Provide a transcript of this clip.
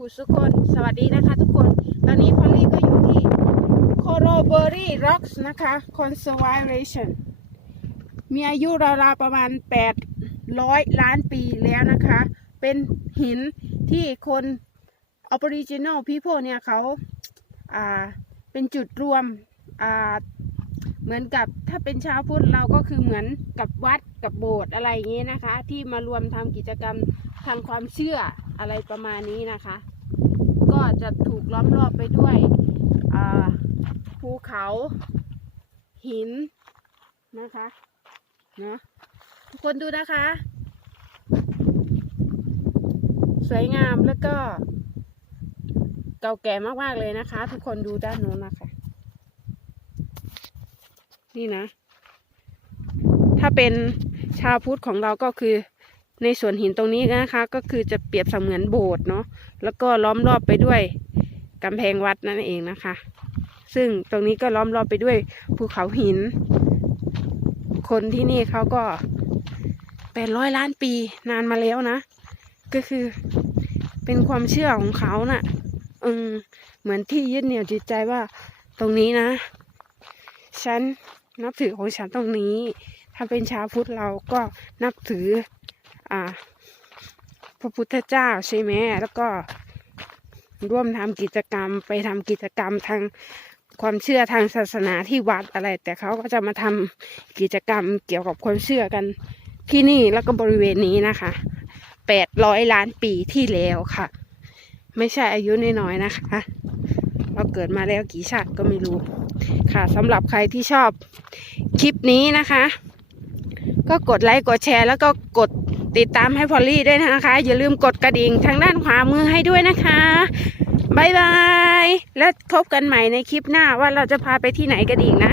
ผู้สุกคนสวัสดีนะคะทุกคน ตอนนี้พอลลี่ก็อยู่ที่ c o r o b e r y Rocks นะคะ Conservation มีอายุราวๆประมาณ 800 ล้านปีแล้วนะคะ เป็นหินที่คน Aboriginal People เนี่ยเขาอ่าเป็นจุดรวมอ่าเหมือนกับถ้าเป็นชาวพุทธเราก็คือเหมือนกับวัดกับโบสถ์อะไรอย่างนี้นะคะ ที่มารวมทำกิจกรรมทางความเชื่อ อะไรประมาณนี้นะคะ ก็จะถูกล้อมรอบไปด้วยภูเขาหินนะคะเนาะทุกคนดูนะคะ สวยงามแล้วก็เก่าแก่มากๆเลยนะคะ ทุกคนดูด้านโน้นนะคะ นี่นะ ถ้าเป็นชาวพุทธของเราก็คือ ในส่วนหินตรงนี้นะคะ ก็คือจะเปรียบเสมือนโบสถ์เนาะแล้วก็ล้อมรอบไปด้วยกำแพงวัดนั่นเองนะคะ ซึ่งตรงนี้ก็ล้อมรอบไปด้วยภูเขาหิน คนที่นี่เขาก็แปดร้อยล้านปีนานมาแล้วนะ ก็คือเป็นความเชื่อของเขาน่ะอืมเหมือนที่ยึดเหนี่ยวจิตใจว่า ตรงนี้นะ ฉันนับถือของฉันตรงนี้ ถ้าเป็นชาวพุทธเราก็นับถือ อ่า พระพุทธเจ้าใช่ไหมแล้วก็ร่วมทำกิจกรรมไปทำกิจกรรมทางความเชื่อทางศาสนาที่วัดอะไร แต่เขาก็จะมาทำกิจกรรมเกี่ยวกับความเชื่อกันที่นี่แล้วก็บริเวณนี้นะคะแปดร้อยล้านปีที่แล้วค่ะ ไม่ใช่อายุน้อยๆนะคะ เราเกิดมาแล้วกี่ชาติก็ไม่รู้ ค่ะสำหรับใครที่ชอบคลิปนี้นะคะ ก็กดไลค์กดแชร์ แล้วก็กด ติดตามให้พอลลี่ด้วยนะคะ อย่าลืมกดกระดิ่งทางด้านขวามือให้ด้วยนะคะบายบาย แล้วพบกันใหม่ในคลิปหน้าว่าเราจะพาไปที่ไหนกันอีกนะ